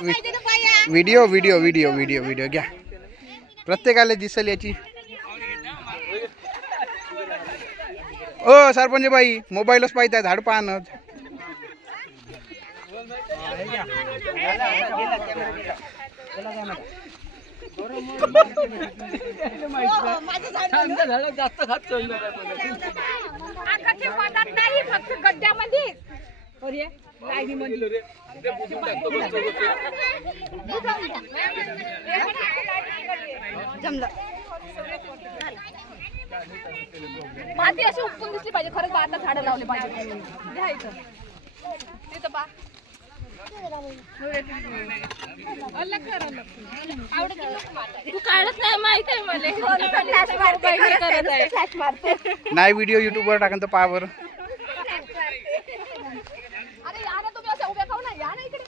Video video video video video घ्या, प्रत्येकाला दिसेल याची. ओ सरपंच बाई, मोबाईलच पाहिजे, झाड पाहणं. जास्त खात नाही, फक्त गड्ड्यामध्ये माती अशी उपटून दिसली पाहिजे. खरंच आता झाडं लावले पाहिजे. घ्यायचं तिथं पा तू काढत नाही, माहित आहे मला. नाही व्हिडिओ युट्यूबवर टाकन तर पहा बरं. अरे या ना तुम्ही असं उभ्या खाऊ ना, या ना इकडे.